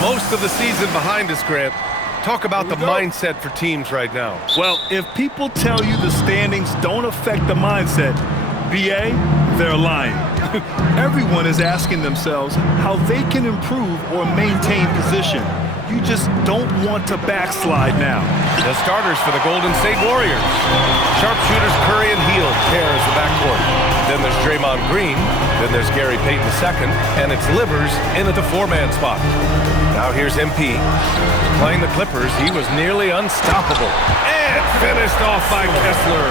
Most of the season behind us, Grant. Talk about the mindset for teams right now. Well, if people tell you the standings don't affect the mindset, BA, they're lying. Everyone is asking themselves how they can improve or maintain position. You just don't want to backslide now. The starters for the Golden State Warriors. Sharpshooters Curry and Hield pairs the backcourt. Then there's Draymond Green. Then there's Gary Payton II. And it's Livers in at the four-man spot. Now here's MP. Playing the Clippers, he was nearly unstoppable. And finished off by Kessler.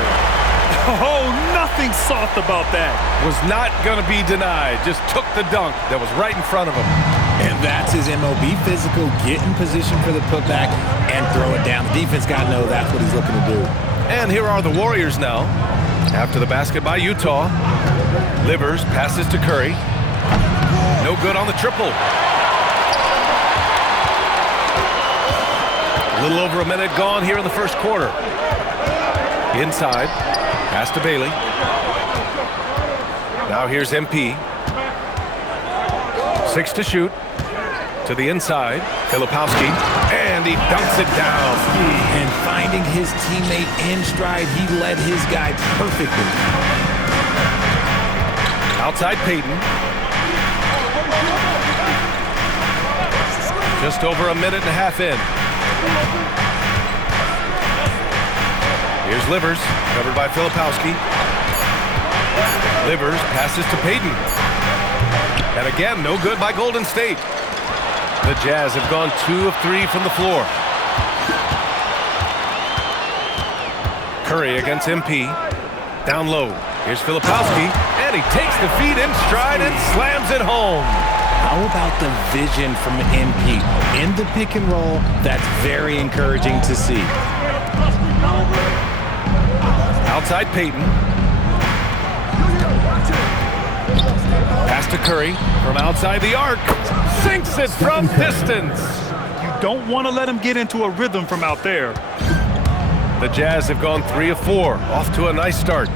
Oh, nothing soft about that. Was not going to be denied. Just took the dunk that was right in front of him. And that's his MOB, physical, get in position for the putback and throw it down. The defense got to know that's what he's looking to do. And here are the Warriors now. After the basket by Utah. Livers passes to Curry. No good on the triple. A little over a minute gone here in the first quarter. Inside. Pass to Bailey. Now here's MP. 6 to shoot. To the inside. Filipowski. And he dunks it down. And finding his teammate in stride, he led his guy perfectly. Outside Payton. Just over a minute and a half in. Here's Livers, covered by Filipowski. Livers passes to Payton. And again, no good by Golden State. The Jazz have gone 2 of 3 from the floor. Curry against MP. Down low. Here's Filipowski. And he takes the feed in stride and slams it home. How about the vision from MP? In the pick and roll, that's very encouraging to see. Outside Payton. Pass to Curry from outside the arc. Sinks it from distance. You don't want to let him get into a rhythm from out there. The Jazz have gone 3 of 4. Off to a nice start.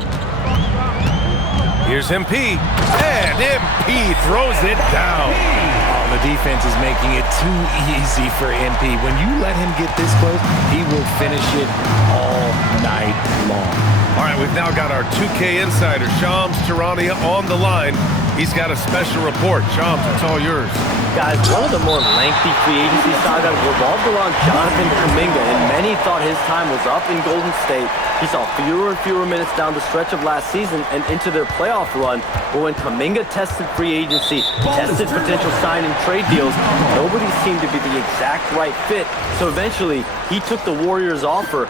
Here's MP. And MP throws it down. Oh, the defense is making it too easy for MP. When you let him get this close, he will finish it all night long. All right, we've now got our 2K insider, Shams Charania, on the line. He's got a special report. Shams, it's all yours. Guys, one of the more lengthy free agency saga revolved around Jonathan Kuminga, and many thought his time was up in Golden State. He saw fewer and fewer minutes down the stretch of last season and into their playoff run. But when Kuminga tested free agency, tested potential sign and trade deals, nobody seemed to be the exact right fit. So eventually, he took the Warriors' offer.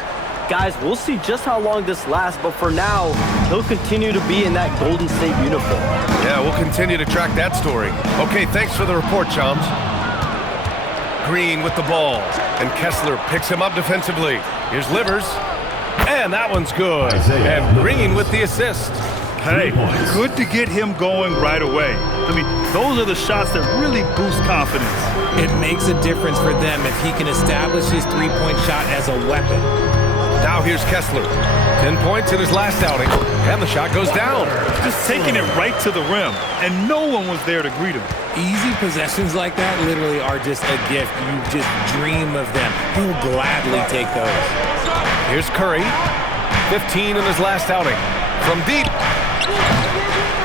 Guys, we'll see just how long this lasts, but for now, he'll continue to be in that Golden State uniform. Yeah, we'll continue to track that story. Okay, thanks for the report, Shams. Green with the ball, and Kessler picks him up defensively. Here's Livers, and that one's good. And Green with the assist. Hey, good to get him going right away. I mean, those are the shots that really boost confidence. It makes a difference for them if he can establish his three-point shot as a weapon. Now here's Kessler. 10 points in his last outing, and the shot goes down. Just taking it right to the rim, and no one was there to greet him. Easy possessions like that literally are just a gift. You just dream of them. He'll gladly take those. Here's Curry. 15 in his last outing. From deep.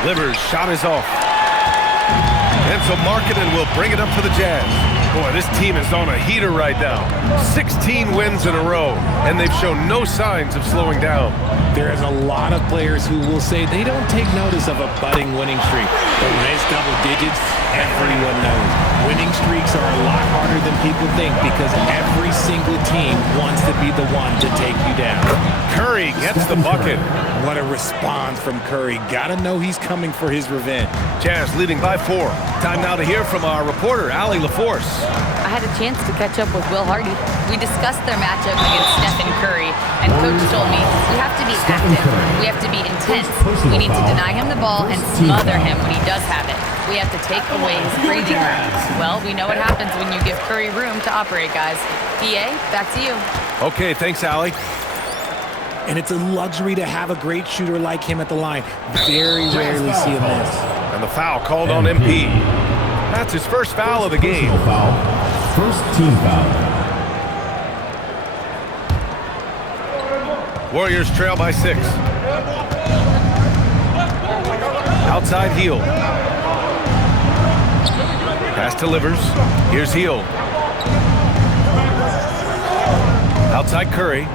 Livers' shot is off. And so Markkanen will bring it up for the Jazz. Boy, this team is on a heater right now. 16 wins in a row, and they've shown no signs of slowing down. There is a lot of players who will say they don't take notice of a budding winning streak. But when it's double digits, everyone knows. Winning streaks are a lot harder than people think because every single team wants to be the one to take you down. Curry gets the bucket. What a response from Curry. Gotta know he's coming for his revenge. Jazz leading by 4. Time now to hear from our reporter, Allie LaForce. I had a chance to catch up with Will Hardy. We discussed their matchup against Stephen Curry, and Coach told me we have to be active, we have to be intense, we need to deny him the ball and smother him when he does have it. We have to take away his breathing room. Well, we know what happens when you give Curry room to operate, guys. PA, back to you. Okay, thanks, Allie. And it's a luxury to have a great shooter like him at the line. Very rarely see him miss. And the foul called on MP. That's his first foul of the game. Foul. First team foul. Warriors trail by 6. Outside Hield. Pass to Livers. Here's Hield. Outside Curry.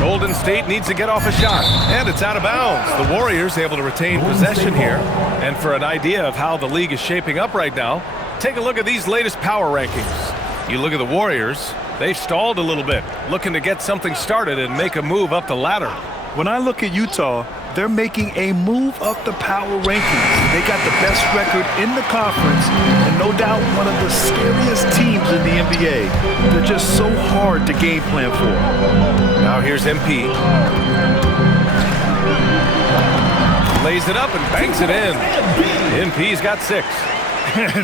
Golden State needs to get off a shot, and it's out of bounds. The Warriors able to retain possession here. And for an idea of how the league is shaping up right now, take a look at these latest power rankings. You look at the Warriors, they've stalled a little bit, looking to get something started and make a move up the ladder. When I look at Utah, they're making a move up the power rankings. They got the best record in the conference and no doubt one of the scariest teams in the NBA. They're just so hard to game plan for. Now here's MP. Lays it up and banks it in. MP's got 6.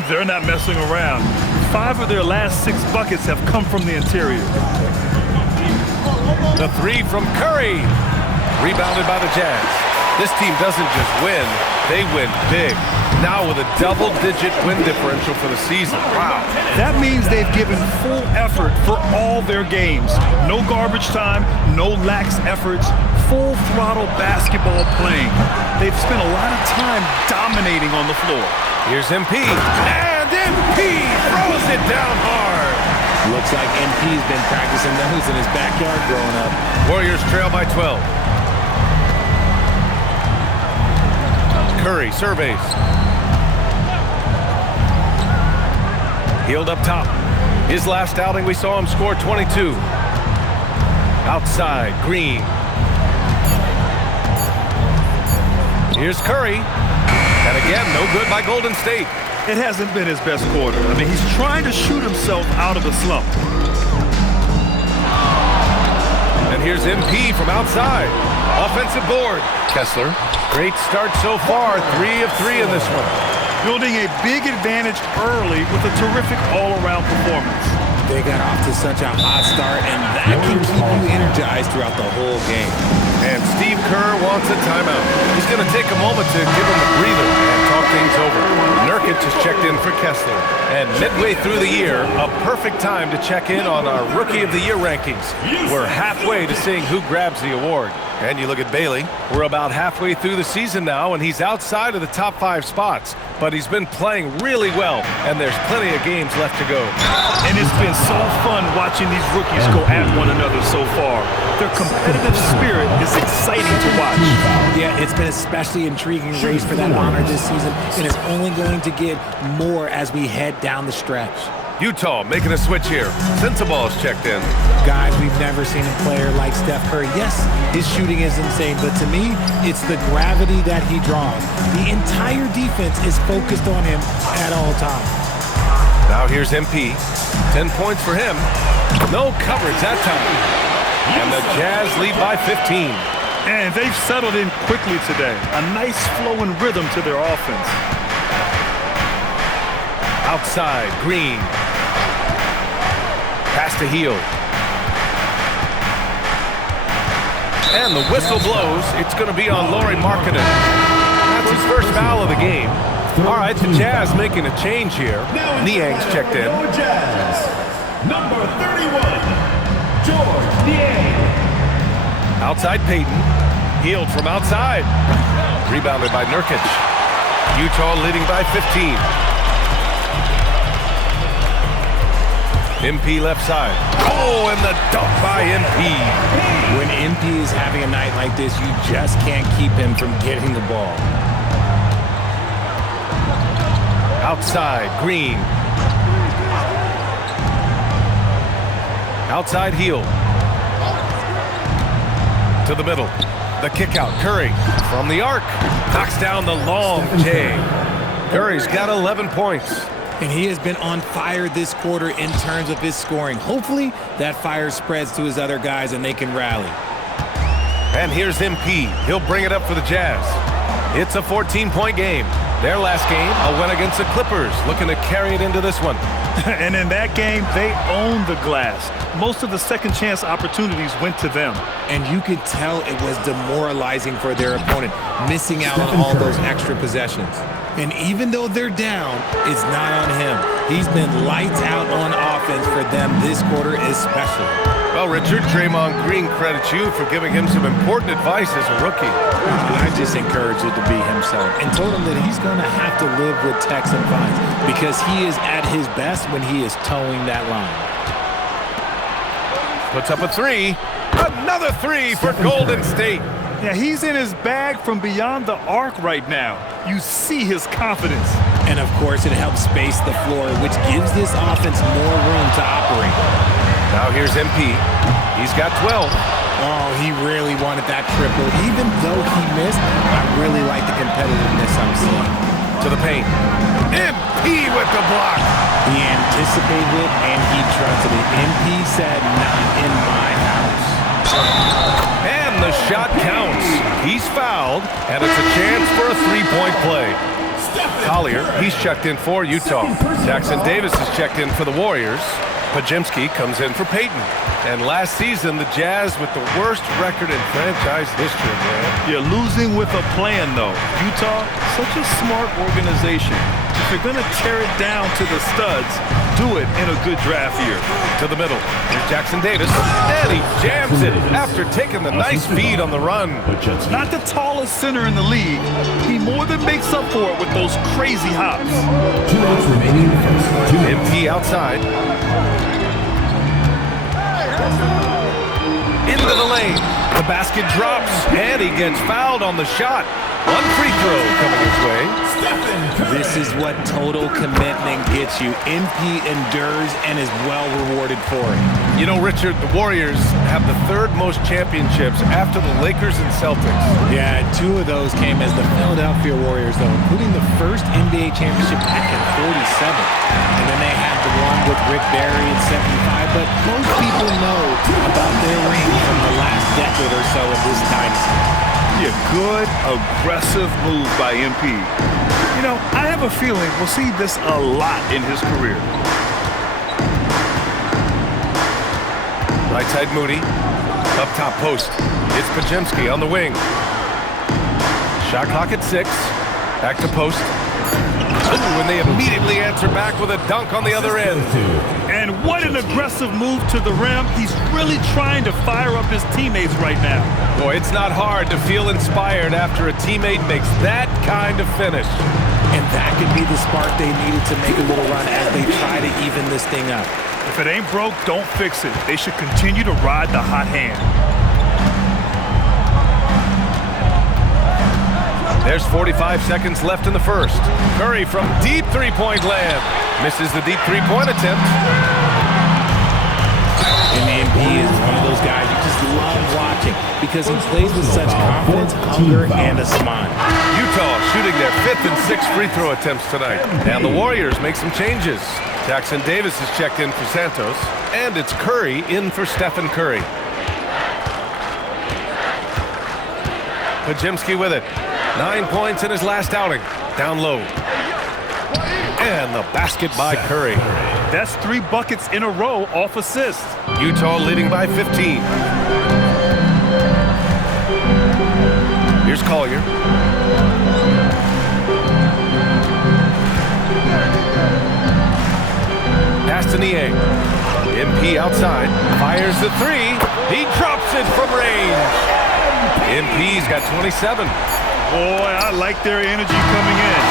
They're not messing around. 5 of their last 6 buckets have come from the interior. The 3 from Curry. Rebounded by the Jazz. This team doesn't just win, they win big. Now with a double-digit win differential for the season. Wow. That means they've given full effort for all their games. No garbage time, no lax efforts, full throttle basketball playing. They've spent a lot of time dominating on the floor. Here's MP, and MP throws it down hard. Looks like MP's been practicing those in his backyard growing up. Warriors trail by 12. Curry surveys. Hield up top. His last outing, we saw him score 22. Outside, Green. Here's Curry. And again, no good by Golden State. It hasn't been his best quarter. I mean, he's trying to shoot himself out of the slump. And here's MP from outside. Offensive board. Kessler. Great start so far. 3 of 3 in this one. Building a big advantage early with a terrific all-around performance. They got off to such a hot start, and that can keep you energized throughout the whole game. And Steve Kerr wants a timeout. He's going to take a moment to give him a breather and talk things over. Nurkic has checked in for Kessler. And midway through the year, a perfect time to check in on our Rookie of the Year rankings. We're halfway to seeing who grabs the award. And you look at Bailey. We're about halfway through the season now, and he's outside of the top 5 spots. But he's been playing really well, and there's plenty of games left to go. And it's been so fun watching these rookies go at one another so far. Their competitive spirit is exciting to watch. Yeah, it's been especially intriguing race for that honor this season, and it's only going to get more as we head down the stretch. Utah making a switch here. Sensabal's checked in. Guys, we've never seen a player like Steph Curry. Yes, his shooting is insane, but to me, it's the gravity that he draws. The entire defense is focused on him at all times. Now here's MP. 10 points for him. No coverage that time. And the Jazz lead by 15. And they've settled in quickly today. A nice flow and rhythm to their offense. Outside, Green. Pass to Hield. And the whistle blows. It's going to be on Lauri Markkanen. That's his first foul of the game. All right, the Jazz making a change here. Niang's checked in. Jazz, number 31, Georges Niang. Outside Payton. Hield from outside. Rebounded by Nurkic. Utah leading by 15. MP left side. Oh, and the dunk by MP. When MP is having a night like this, you just can't keep him from getting the ball. Outside, Green. Outside, Hield. To the middle. The kick out, Curry. From the arc. Knocks down the long J. Curry's got 11 points. And he has been on fire this quarter in terms of his scoring. Hopefully, that fire spreads to his other guys and they can rally. And here's MP. He'll bring it up for the Jazz. It's a 14-point game. Their last game, a win against the Clippers, looking to carry it into this one. And in that game, they owned the glass. Most of the second chance opportunities went to them. And you could tell it was demoralizing for their opponent, missing out on all those extra possessions. And even though they're down, it's not on him. He's been lights out on offense for them this quarter especially. Well, Richard, Draymond Green credits you for giving him some important advice as a rookie. I just encouraged it to be himself and told him that he's going to have to live with Texan fines because he is at his best when he is towing that line. Puts up a three. Another three for Golden State. Yeah, he's in his bag from beyond the arc right now. You see his confidence. And, of course, it helps space the floor, which gives this offense more room to operate. Now here's MP. He's got 12. Oh, he really wanted that triple. Even though he missed, I really like the competitiveness I'm seeing. To the paint. MP with the block. He anticipated it, and he trusted it. MP said, not in my house. And the shot counts. He's fouled, and it's a chance for a three-point play. Collier, he's checked in for Utah. Jackson Davis is checked in for the Warriors. Podziemski comes in for Peyton. And last season, the Jazz with the worst record in franchise history, man. You're losing with a plan, though. Utah, such a smart organization. If you're going to tear it down to the studs, do it in a good draft year. To the middle. Here's Jackson Davis. And he jams it after taking the nice feed on the run. Not the tallest center in the league. He more than makes up for it with those crazy hops. 2 minutes remaining. MP outside. Into the lane. The basket drops, and he gets fouled on the shot. One free throw coming his way. This is what total commitment gets you. MP endures and is well rewarded for it. You know, Richard, the Warriors have the third most championships after the Lakers and Celtics. Yeah, 2 of those came as the Philadelphia Warriors, though, including the first NBA championship back in '47. And then they had the one with Rick Barry in '75. But most people know about their ring from the last decade or so of this dynasty. Yeah, good, aggressive move by MP. You know, I have a feeling we'll see this a lot in his career. Right side Moody. Up top post. It's Podziemski on the wing. Shot clock at 6. Back to post. Ooh, and they immediately answer back with a dunk on the other end. And what an aggressive move to the rim. He's really trying to fire up his teammates right now. Boy, it's not hard to feel inspired after a teammate makes that kind of finish. And that could be the spark they needed to make a little run as they try to even this thing up. If it ain't broke, don't fix it. They should continue to ride the hot hand. There's 45 seconds left in the first. Curry from deep three-point land. Misses the deep three-point attempt. And MP is one of those guys you just love watching because he plays with such confidence, hunger, and a smile. Utah shooting their 5th and 6th free throw attempts tonight. And the Warriors make some changes. Jackson Davis is checked in for Santos. And it's Curry in for Stephen Curry. Podziemski with it. 9 points in his last outing. Down low. And the basket by Curry. That's 3 buckets in a row off assist. Utah leading by 15. Here's Collier. Pass to Niang. MP outside. Fires the 3. He drops it from range. MP's got 27. Boy, I like their energy coming in.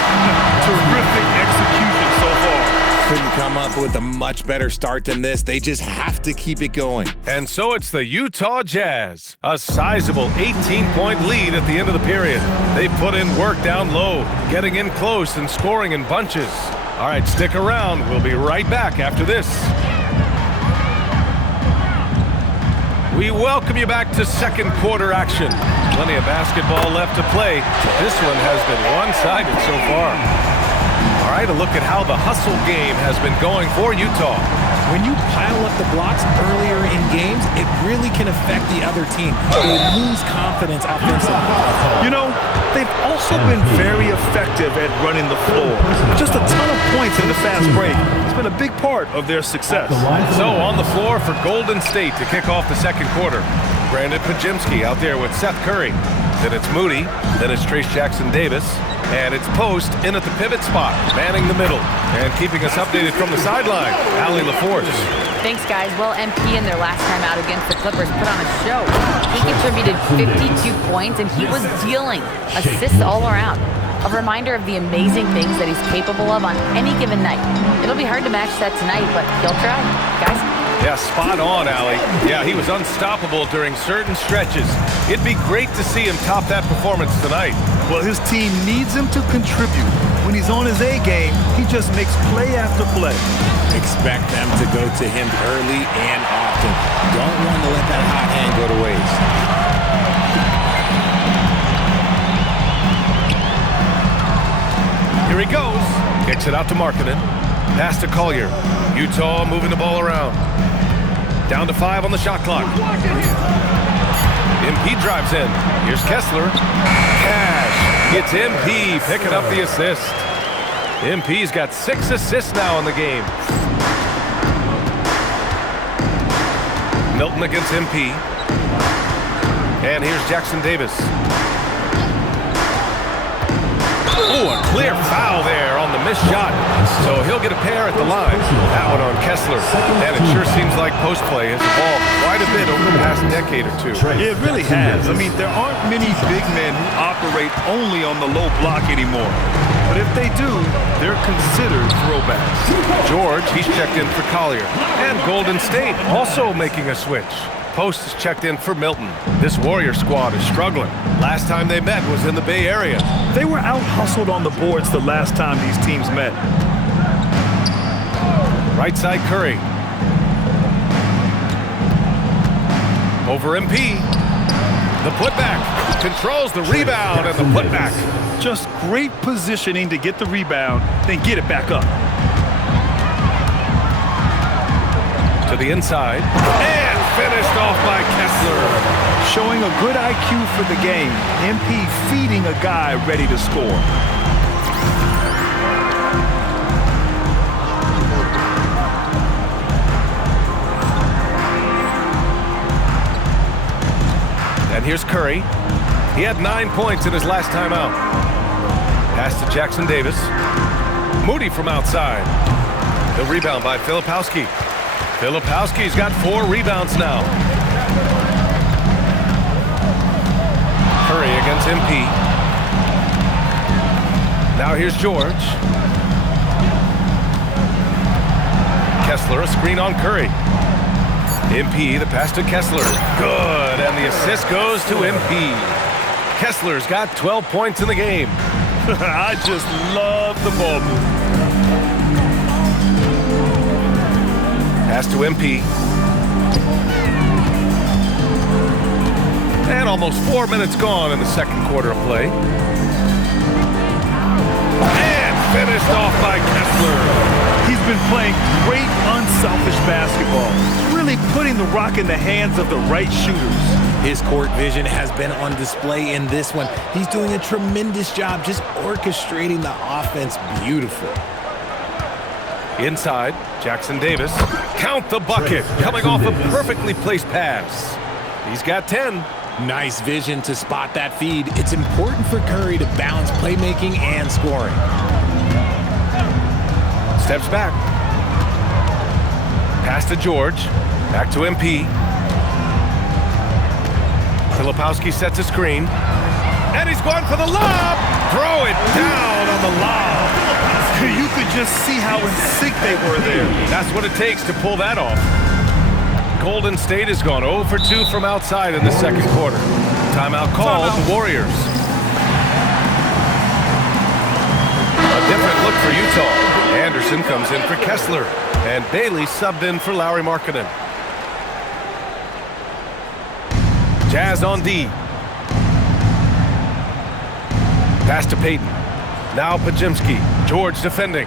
Terrific execution so far. Couldn't come up with a much better start than this. They just have to keep it going. And so it's the Utah Jazz. A sizable 18-point lead at the end of the period. They put in work down low, getting in close and scoring in bunches. All right, stick around. We'll be right back after this. We welcome you back to second quarter action. Plenty of basketball left to play. This one has been one-sided so far. All All right, a look at how the hustle game has been going for Utah. When you pile up the blocks earlier in games, it really can affect the other team. They lose confidence offensively. You know, they've also been very effective at running the floor. Just a ton of points in the fast break. It's been a big part of their success. So on the floor for Golden State to kick off the second quarter. Brandon Pajimski out there with Seth Curry. Then it's Moody. Then it's Trayce Jackson-Davis. And it's Post in at the pivot spot, manning the middle. And keeping us updated from the sideline, Allie LaForce. Thanks, guys. Well, MP in their last time out against the Clippers put on a show. He contributed 52 points, and he was dealing assists all around. A reminder of the amazing things that he's capable of on any given night. It'll be hard to match that tonight, but he'll try. Guys? Yeah, spot on, Allie. Yeah, he was unstoppable during certain stretches. It'd be great to see him top that performance tonight. Well, his team needs him to contribute. When he's on his A game, he just makes play after play. Expect them to go to him early and often. Don't want to let that hot hand go to waste. Here he goes. Kicks it out to Markkanen. Pass to Collier. Utah moving the ball around. Down to 5 on the shot clock. MP drives in. Here's Kessler. Cash. It's MP picking up the assist. MP's got 6 assists now in the game. Milton against MP. And here's Jackson-Davis. Oh, a clear foul there on the missed shot. So he'll get a pair at the line. That one on Kessler. And it sure seems like post play has evolved quite a bit over the past decade or two. It really has. I mean, there aren't many big men who operate only on the low block anymore. But if they do, they're considered throwbacks. George, he's checked in for Collier. And Golden State also making a switch. Post is checked in for Milton. This Warrior squad is struggling. Last time they met was in the Bay Area. They were out-hustled on the boards the last time these teams met. Right side Curry. Over MP. The putback. Controls the rebound and the putback. Just great positioning to get the rebound, then get it back up. To the inside. And finished off by Kessler. Showing a good IQ for the game. MP feeding a guy ready to score. And here's Curry. He had 9 points in his last time out. Pass to Jackson-Davis. Moody from outside. The rebound by Filipowski. Filipowski's got 4 rebounds now. Curry against MP. Now here's George. Kessler, a screen on Curry. MP, the pass to Kessler. Good, and the assist goes to MP. Kessler's got 12 points in the game. I just love the ball movement. Pass to MP. And almost 4 minutes gone in the second quarter of play. And finished off by Kessler. He's been playing great, unselfish basketball. Really putting the rock in the hands of the right shooters. His court vision has been on display in this one. He's doing a tremendous job just orchestrating the offense beautifully. Inside, Jackson-Davis. Count the bucket. Coming off a perfectly placed pass. He's got 10. Nice vision to spot that feed. It's important for Curry to balance playmaking and scoring. Steps back. Pass to George. Back to MP. Filipowski sets a screen. And he's going for the lob. Throw it down on the lob. You could just see how in sync they were there. That's what it takes to pull that off. Golden State has gone 0 for 2 from outside in the second quarter. Timeout called the Warriors. A different look for Utah. Anderson comes in for Kessler. And Bailey subbed in for Lauri Markkanen. Jazz on D. Pass to Payton. Now Pajimski. George defending.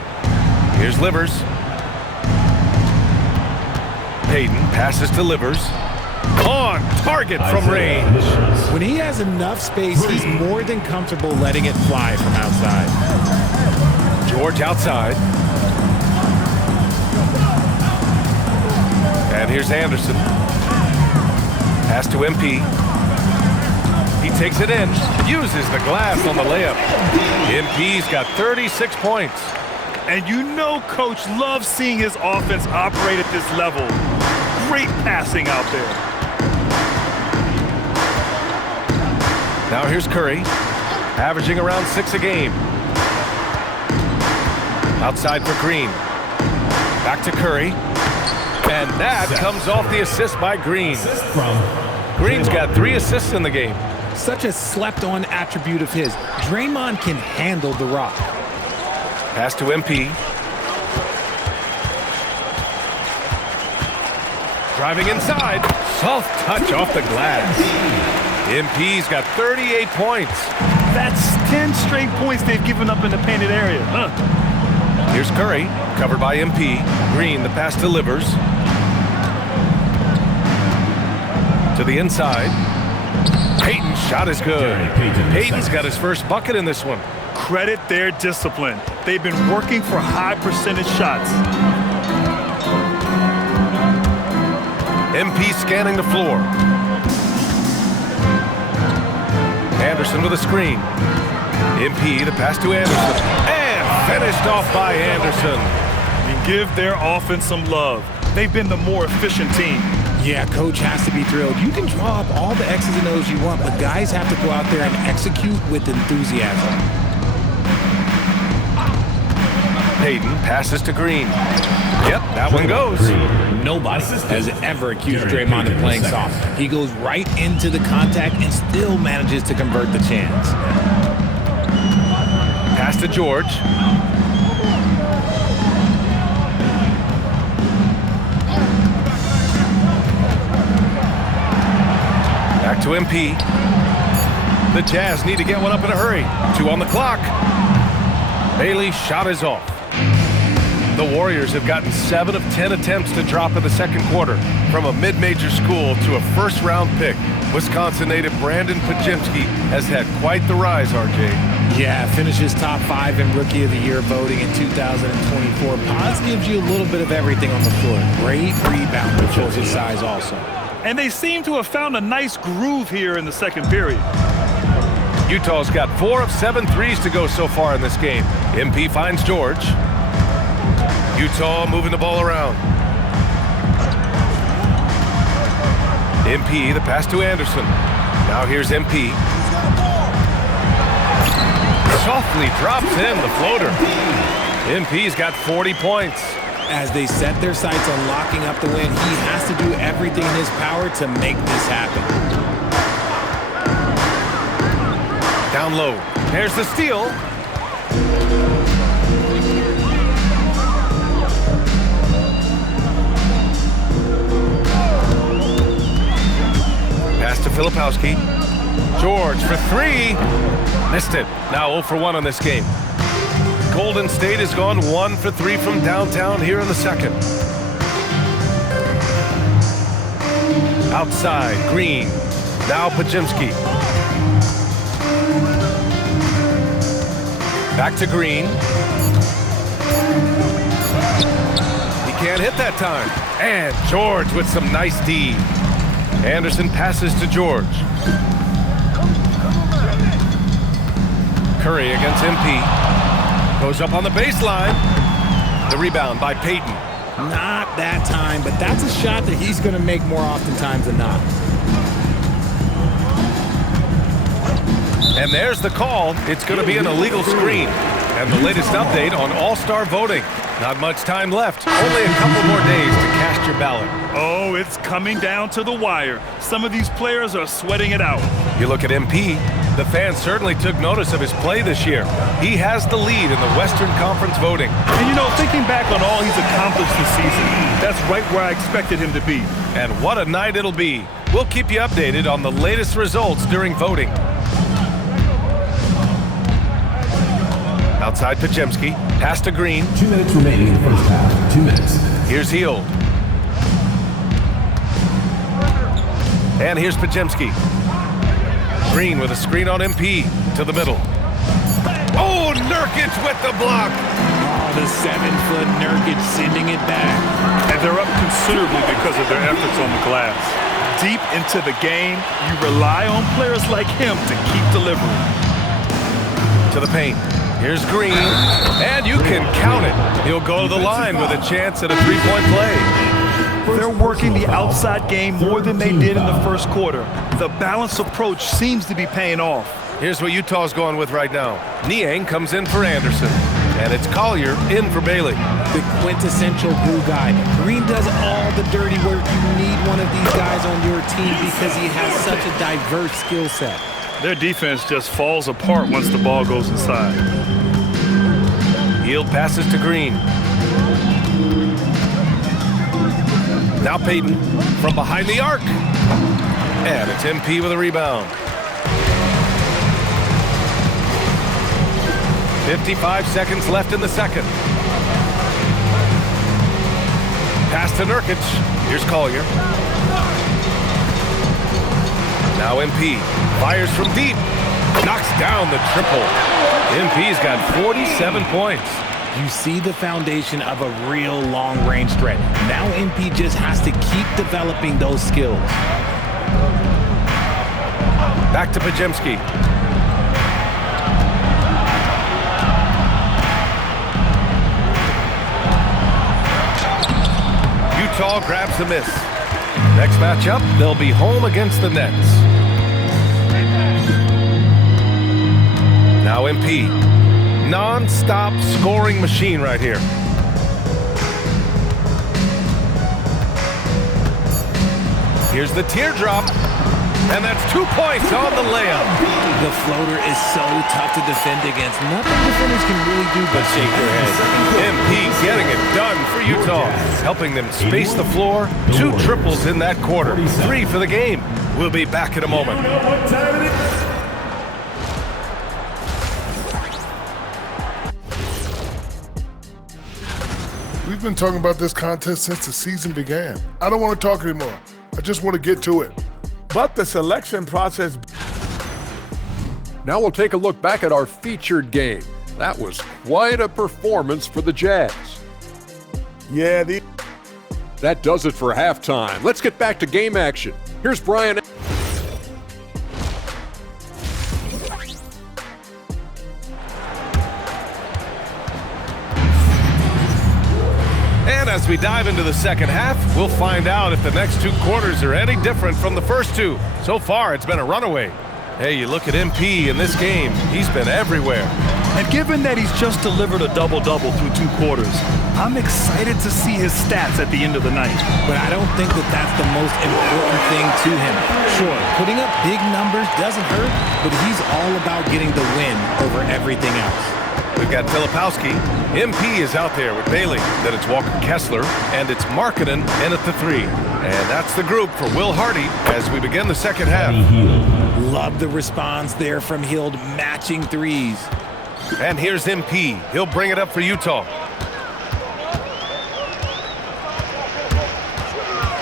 Here's Livers. Payton passes to Livers. On target from range. When he has enough space, he's more than comfortable letting it fly from outside. George outside. And here's Anderson. Pass to MP. He takes it in. Uses the glass on the layup. MP's got 36 points. And you know Coach loves seeing his offense operate at this level. Great passing out there. Now here's Curry, averaging around 6 a game. Outside for Green. Back to Curry. And that comes off the assist by Green. Green's got 3 assists in the game. Such a slept-on attribute of his. Draymond can handle the rock. Pass to MP. Driving inside. Soft touch off the glass. MP's got 38 points. That's 10 straight points they've given up in the painted area. Here's Curry, covered by MP. Green, the pass delivers. To the inside. Payton's shot is good. Payton's got his first bucket in this one. Credit their discipline. They've been working for high percentage shots. MP scanning the floor. Anderson with a screen. MP, the pass to Anderson. And finished off by Anderson. And give their offense some love. They've been the more efficient team. Yeah, coach has to be thrilled. You can draw up all the X's and O's you want, but guys have to go out there and execute with enthusiasm. Payton passes to Green. Yep, that one goes. Nobody has ever accused Draymond of playing soft. He goes right into the contact and still manages to convert the chance. Pass to George. Back to MP. The Jazz need to get one up in a hurry. 2 on the clock. Bailey's shot is off. The Warriors have gotten 7 of 10 attempts to drop in the second quarter. From a mid-major school to a first-round pick, Wisconsin native Brandon Pajimski has had quite the rise, RJ. Yeah, finishes top 5 in Rookie of the Year voting in 2024. Paz gives you a little bit of everything on the floor. Great rebounder for his size also. And they seem to have found a nice groove here in the second period. Utah's got 4 of 7 threes to go so far in this game. MP finds George. Utah moving the ball around. MP, the pass to Anderson. Now here's MP. Softly drops in the floater. MP's got 40 points. As they set their sights on locking up the win, he has to do everything in his power to make this happen. Down low. There's the steal. Pass to Filipowski. George for 3. Missed it. Now 0 for 1 on this game. Golden State has gone 1 for 3 from downtown here in the second. Outside, Green. Now Pajimski. Back to Green. He can't hit that time. And George with some nice D. Anderson passes to George. Curry against MP. Goes up on the baseline. The rebound by Payton. Not that time, but that's a shot that he's going to make more oftentimes than not. And there's the call. It's going to be an illegal screen. And the latest update on All-Star voting. Not much time left. Only a couple more days to cast your ballot. Oh, it's coming down to the wire. Some of these players are sweating it out. You look at MP. The fans certainly took notice of his play this year. He has the lead in the Western Conference voting. And you know, thinking back on all he's accomplished this season, that's right where I expected him to be. And what a night it'll be. We'll keep you updated on the latest results during voting. Outside Pajemski. Pass to Green. 2 minutes remaining in the first half. 2 minutes. Here's Hield. And here's Pajemski. Green with a screen on MP to the middle. Oh, Nurkic with the block. Oh, the 7-foot Nurkic sending it back. And they're up considerably because of their efforts on the glass. Deep into the game, you rely on players like him to keep delivering. To the paint. Here's Green. And you can count it. He'll go to the line with a chance at a three-point play. They're working the outside game more than they did in the first quarter. The balanced approach seems to be paying off. Here's what Utah's going with right now. Niang comes in for Anderson. And it's Collier in for Bailey. The quintessential glue guy. Green does all the dirty work. You need one of these guys on your team because he has such a diverse skill set. Their defense just falls apart once the ball goes inside. Hield passes to Green. Now Payton from behind the arc. And it's MP with a rebound. 55 seconds left in the second. Pass to Nurkic. Here's Collier. Now MP fires from deep. Knocks down the triple. MP's got 47 points. You see the foundation of a real long-range threat. Now MP just has to keep developing those skills. Back to Pajemski. Utah grabs the miss. Next matchup, they'll be home against the Nets. Now MP. Non-stop scoring machine right here. Here's the teardrop. And that's 2 points on the layup. The floater is so tough to defend against. Nothing defenders can really do but shake their heads. MP getting it done for Utah, helping them space the floor. 2 triples in that quarter. 3 for the game. We'll be back in a moment. We've been talking about this contest since the season began. I don't want to talk anymore. I just want to get to it. But the selection process... Now we'll take a look back at our featured game. That was quite a performance for the Jazz. Yeah, That does it for halftime. Let's get back to game action. Here's Brian. And as we dive into the second half, we'll find out if the next 2 quarters are any different from the first 2. So far, it's been a runaway. Hey, you look at MP in this game, he's been everywhere. And given that he's just delivered a double-double through 2 quarters, I'm excited to see his stats at the end of the night. But I don't think that that's the most important thing to him. Sure, putting up big numbers doesn't hurt, but he's all about getting the win over everything else. We've got Filipowski. MP is out there with Bailey. Then it's Walker Kessler, and it's Markkanen in at the 3. And that's the group for Will Hardy as we begin the second half. Love the response there from Hield, matching threes. And here's MP. He'll bring it up for Utah.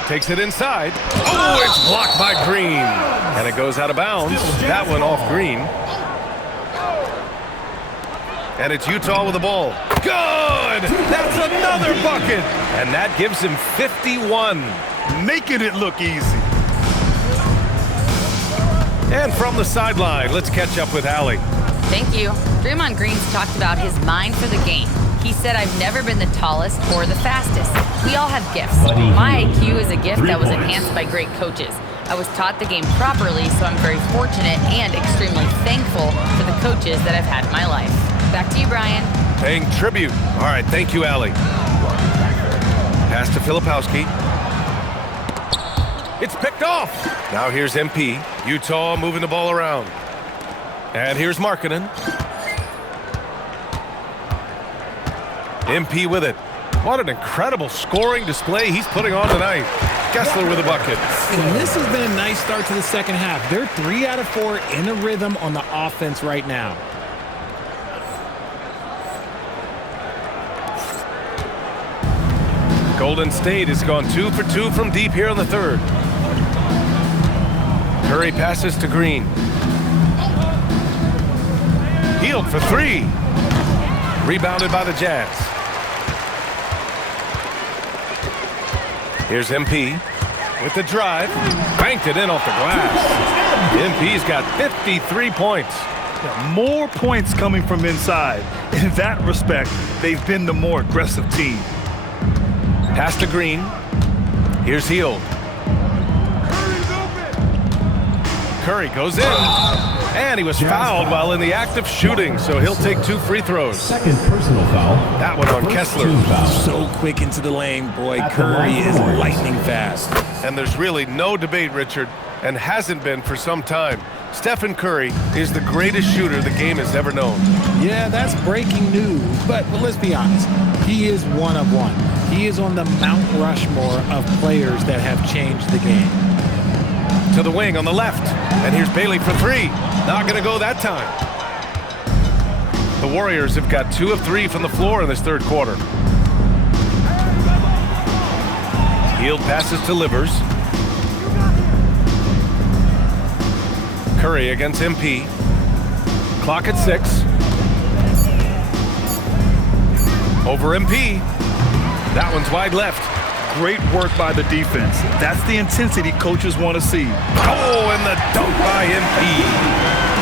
Takes it inside. Oh, it's blocked by Green. And it goes out of bounds. That one off Green. And it's Utah with the ball. Good! That's another bucket! And that gives him 51. Making it look easy. And from the sideline, let's catch up with Allie. Thank you. Draymond Green's talked about his mind for the game. He said, I've never been the tallest or the fastest. We all have gifts. My IQ is a gift that was enhanced by great coaches. I was taught the game properly, so I'm very fortunate and extremely thankful for the coaches that I've had in my life. Back to you, Brian. Paying tribute. All right, thank you, Allie. Pass to Filipowski. It's picked off. Now here's MP. Utah moving the ball around. And here's Markkanen. MP with it. What an incredible scoring display he's putting on tonight. Kessler with a bucket. And this has been a nice start to the second half. They're 3 out of 4 in a rhythm on the offense right now. Golden State has gone 2 for 2 from deep here in the third. Curry passes to Green. Hield for 3. Rebounded by the Jazz. Here's MP with the drive. Banked it in off the glass. MP's got 53 points. More points coming from inside. In that respect, they've been the more aggressive team. Pass to Green. Here's Hield. Curry goes in. And he was fouled while in the act of shooting, so he'll take 2 free throws. Second personal foul. That one on Kessler. So quick into the lane, boy. Curry is lightning fast. And there's really no debate, Richard, and hasn't been for some time. Stephen Curry is the greatest shooter the game has ever known. Yeah, that's breaking news, but let's be honest. He is one of one. He is on the Mount Rushmore of players that have changed the game. To the wing on the left, and here's Bailey for 3. Not going to go that time. The Warriors have got 2 of 3 from the floor in this third quarter. Hield passes to Livers. Curry against MP. Clock at 6. Over MP. That one's wide left. Great work by the defense. That's the intensity coaches want to see. Oh, and the dunk by MP.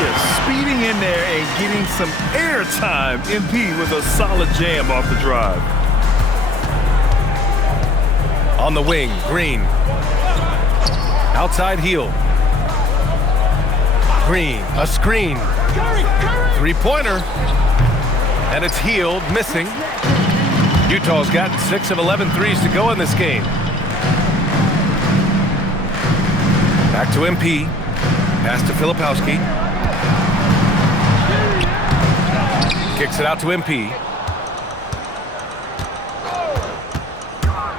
Yeah, speeding in there and getting some air time. MP with a solid jam off the drive. On the wing, Green. Outside Hield. Green, a screen. Three-pointer. And it's Hield missing. Utah's got 6 of 11 threes to go in this game. Back to MP. Pass to Filipowski. Kicks it out to MP.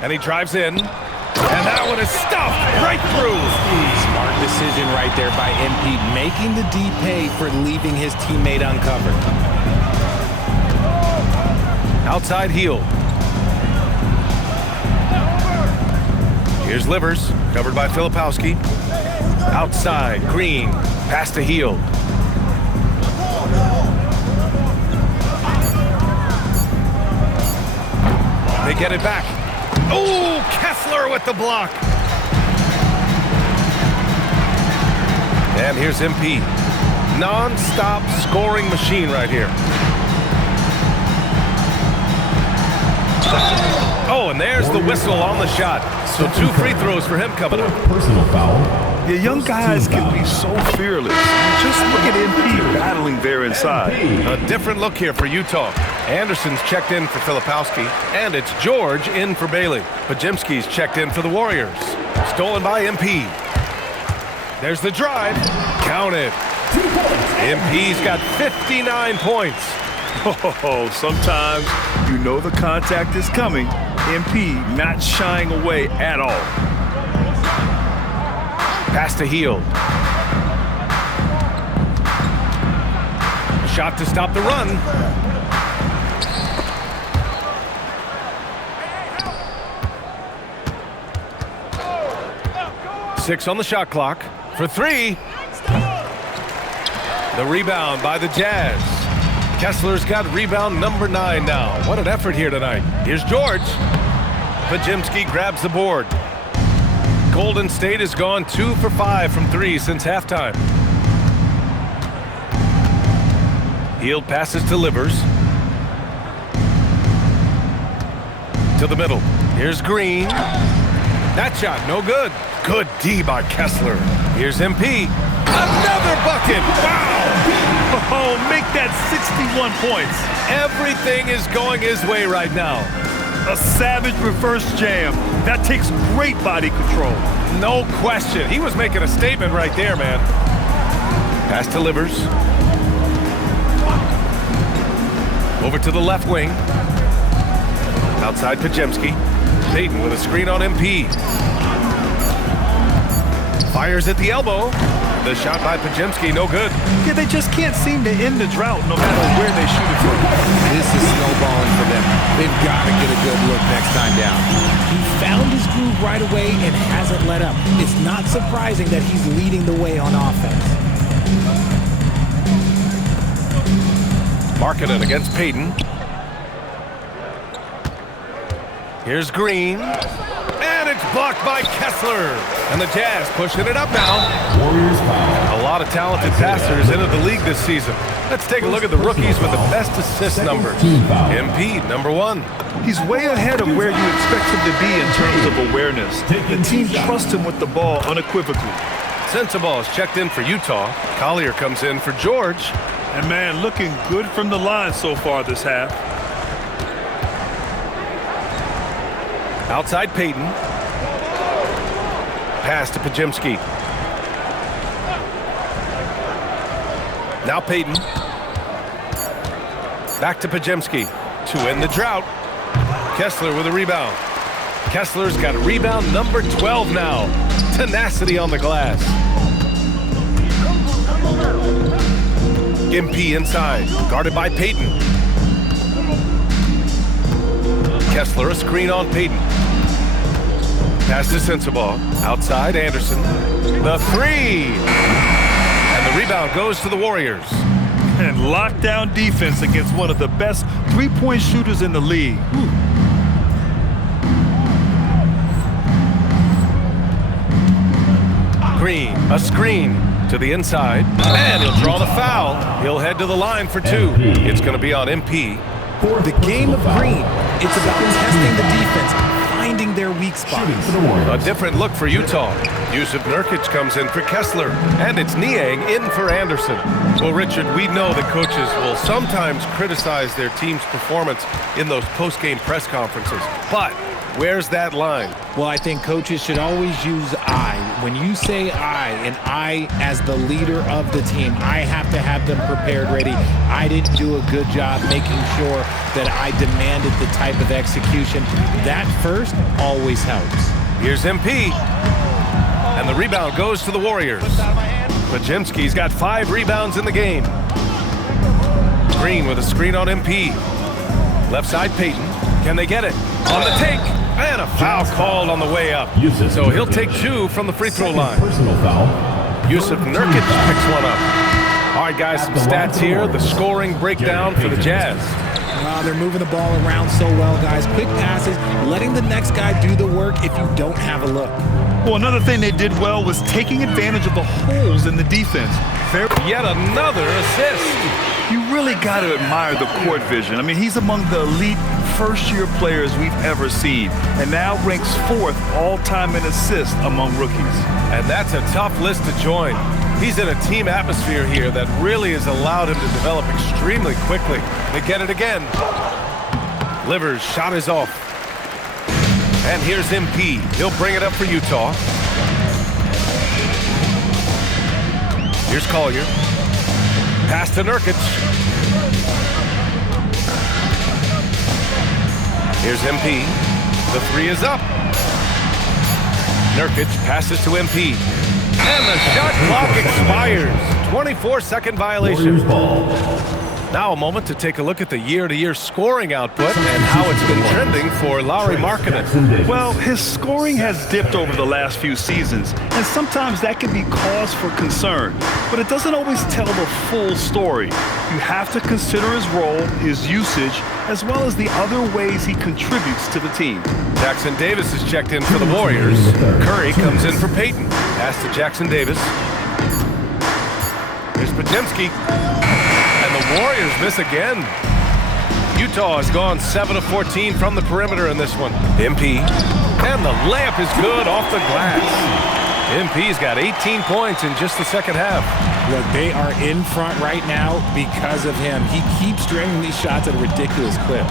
And he drives in. And that one is stuffed right through. Smart decision right there by MP, making the D pay for leaving his teammate uncovered. Outside Hield. Here's Livers, covered by Filipowski. Outside, Green, pass to Hield. They get it back. Oh, Kessler with the block. And here's MP. Non-stop scoring machine right here. Oh, and there's the whistle on the shot. So 2 free throws for him coming up. Personal foul. The young guys can be so fearless. Just look at MP battling there inside. A different look here for Utah. Anderson's checked in for Filipowski, and it's George in for Bailey. Podziemski's checked in for the Warriors. Stolen by MP. There's the drive. Count it. MP's got 59 points. Oh, sometimes you know the contact is coming. MP not shying away at all. Pass to Hield. Shot to stop the run. Six on the shot clock for 3. The rebound by the Jazz. Kessler's got rebound number 9 now. What an effort here tonight. Here's George. Podziemski grabs the board. Golden State has gone 2 for 5 from 3 since halftime. Hield passes to Livers. To the middle. Here's Green. That shot, no good. Good D by Kessler. Here's MP. Another bucket. Wow. Oh, make that 61 points. Everything is going his way right now. A savage reverse jam. That takes great body control. No question. He was making a statement right there, man. Pass to Livers. Over to the left wing. Outside Podziemski. Payton with a screen on MP. Fires at the elbow. The shot by Podziemski, no good. Yeah, they just can't seem to end the drought no matter where they shoot it from. This is snowballing for them. They've got to get a good look next time down. He found his groove right away and hasn't let up. It's not surprising that he's leading the way on offense. Markkanen against Payton. Here's Green. And it's blocked by Kessler. And the Jazz pushing it up now. Warriors foul. A lot of talented passers into the league this season. Let's take a look at the rookies with the best assist numbers. MP, number 1. He's way ahead of where you expect him to be in terms of awareness. The team trusts him with the ball unequivocally. Sensabaugh is checked in for Utah. Collier comes in for George. And man, looking good from the line so far this half. Outside Payton. Pass to Podziemski. Now Payton. Back to Podziemski to end the drought. Kessler with a rebound. Kessler's got rebound number 12 now. Tenacity on the glass. MP inside, guarded by Payton. Kessler a screen on Payton. Pass to Sensabaugh. Outside Anderson. The 3! And the rebound goes to the Warriors. And lockdown defense against one of the best three-point shooters in the league. Green, a screen to the inside. And he'll draw the foul. He'll head to the line for 2. It's going to be on MP. The game of Green, it's about testing the defense, finding their weak spots. A different look for Utah. Yusuf Nurkic comes in for Kessler, and it's Niang in for Anderson. Well, Richard, we know that coaches will sometimes criticize their team's performance in those post-game press conferences, but where's that line? Well, I think coaches should always use I. When you say I, and I as the leader of the team, I have to have them prepared ready. I didn't do a good job making sure that I demanded the type of execution. That first always helps. Here's MP. And the rebound goes to the Warriors. Podziemski's got 5 rebounds in the game. Green with a screen on MP. Left side Payton. Can they get it? On the take. And a foul called on the way up. So he'll take 2 from the free throw line. Personal foul. Yusuf Nurkic picks one up. All right, guys, some stats here. The scoring breakdown for the Jazz. They're moving the ball around so well, guys. Quick passes, letting the next guy do the work if you don't have a look. Well, another thing they did well was taking advantage of the holes in the defense. Yet another assist. You really got to admire the court vision. I mean, he's among the elite first-year players we've ever seen, and now ranks 4th all-time in assists among rookies. And that's a tough list to join. He's in a team atmosphere here that really has allowed him to develop extremely quickly. They get it again. Livers' shot is off. And here's MP. He'll bring it up for Utah. Here's Collier. Pass to Nurkic. Here's MP. The 3 is up. Nurkic passes to MP. And the shot clock expires. 24-second violation. Now a moment to take a look at the year-to-year scoring output and how it's been trending for Lauri Markkanen. Well, his scoring has dipped over the last few seasons, and sometimes that can be cause for concern. But it doesn't always tell the full story. You have to consider his role, his usage, as well as the other ways he contributes to the team. Jackson Davis is checked in for the Warriors. Curry comes in for Payton. Pass to Jackson Davis. Here's Podziemski. And the Warriors miss again. Utah has gone 7 of 14 from the perimeter in this one. MP. And the layup is good off the glass. MP's got 18 points in just the second half. Look, they are in front right now because of him. He keeps stringing these shots at a ridiculous clip.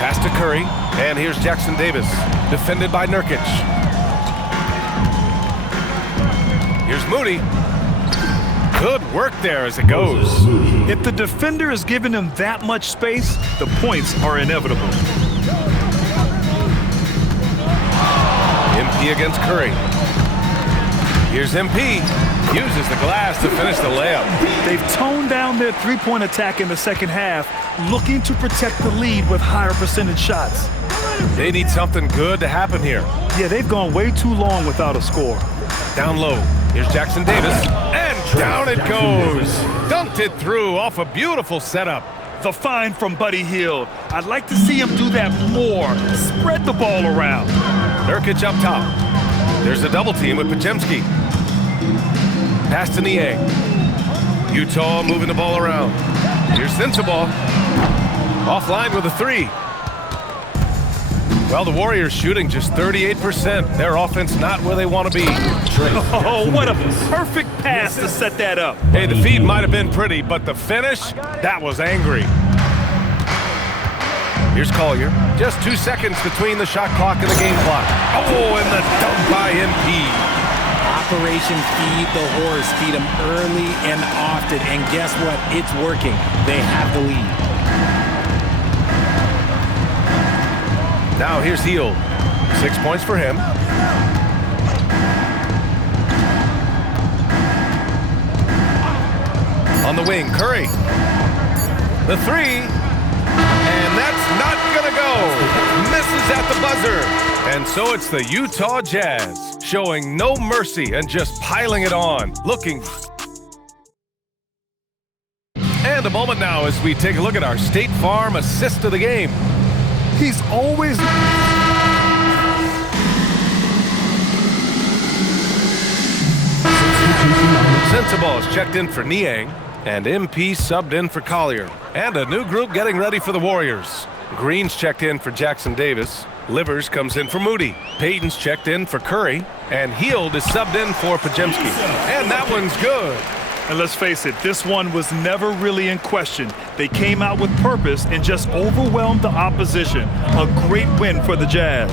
Pass to Curry. And here's Jackson Davis. Defended by Nurkic. Here's Moody. Good work there as it goes. If the defender is giving him that much space, the points are inevitable. MP against Curry. Here's MP. Uses the glass to finish the layup. They've toned down their three-point attack in the second half, looking to protect the lead with higher percentage shots. They need something good to happen here. Yeah, they've gone way too long without a score. Down low. Here's Jackson Davis. And down it goes. Dunked it through off a beautiful setup. The find from Buddy Hield. I'd like to see him do that more. Spread the ball around. Nurkic up top. There's a double team with Podziemski. Pass to Niang. Utah moving the ball around. Here's Sensabaugh. Offline with a three. Well, the Warriors shooting just 38%. Their offense not where they want to be. Oh, what a perfect pass to set that up. Hey, the feed might have been pretty, but the finish, that was angry. Here's Collier. Just 2 seconds between the shot clock and the game clock. Oh, and the dunk by MP. Operation Feed the Horse. Feed them early and often. And guess what? It's working. They have the lead. Now here's Hield. 6 points for him. On the wing, Curry. The three. And that's not gonna go. Misses at the buzzer. And so it's the Utah Jazz showing no mercy and just piling it on. Looking. And a moment now as we take a look at our State Farm assist of the game. He's always... Sensabaugh is checked in for Niang, and MP subbed in for Collier. And a new group getting ready for the Warriors. Green's checked in for Jackson Davis. Livers comes in for Moody. Payton's checked in for Curry. And Hield is subbed in for Podziemski. And that one's good. And let's face it, this one was never really in question. They came out with purpose and just overwhelmed the opposition. A great win for the Jazz.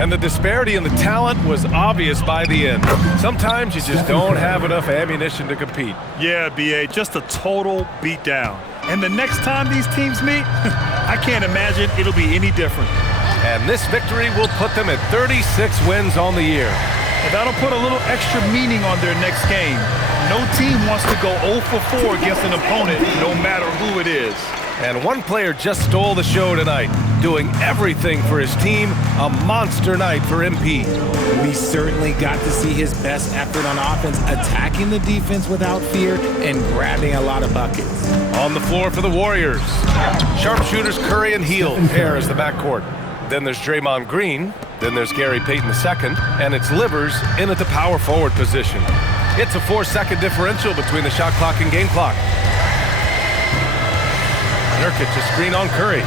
And the disparity in the talent was obvious by the end. Sometimes you just don't have enough ammunition to compete. Yeah, B.A., just a total beatdown. And the next time these teams meet, I can't imagine it'll be any different. And this victory will put them at 36 wins on the year. And that'll put a little extra meaning on their next game. No team wants to go 0 for 4 against an opponent, no matter who it is. And one player just stole the show tonight, doing everything for his team. A monster night for MP. We certainly got to see his best effort on offense, attacking the defense without fear and grabbing a lot of buckets. On the floor for the Warriors, sharpshooters Curry and Hield pair as the backcourt. Then there's Draymond Green. Then there's Gary Payton II, and it's Livers in at the power forward position. It's a 4-second differential between the shot clock and game clock. Nurkic a screen on Curry.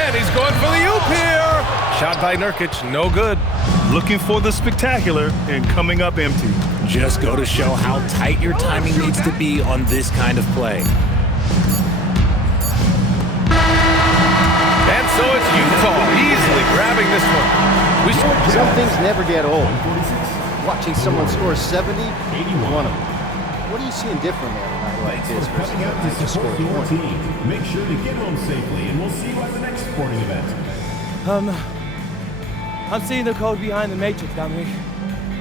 And he's going for the oop here. Shot by Nurkic, no good. Looking for the spectacular and coming up empty. Just go to show how tight your timing needs to be on this kind of play. And so it's Utah easily grabbing this one. Some things never get old. Watching someone score 70, one of them. What are you seeing different on a night like this versus Coming out to support your team. Make sure to get home safely, and we'll see you at the next sporting event. I'm seeing the code behind the matrix, Dominic.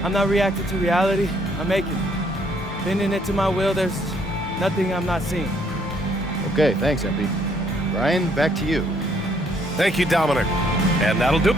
I'm not reacting to reality. I'm making it. Bending it to my will. There's nothing I'm not seeing. Okay, thanks, MP. Ryan, back to you. Thank you, Dominic. And that'll do it.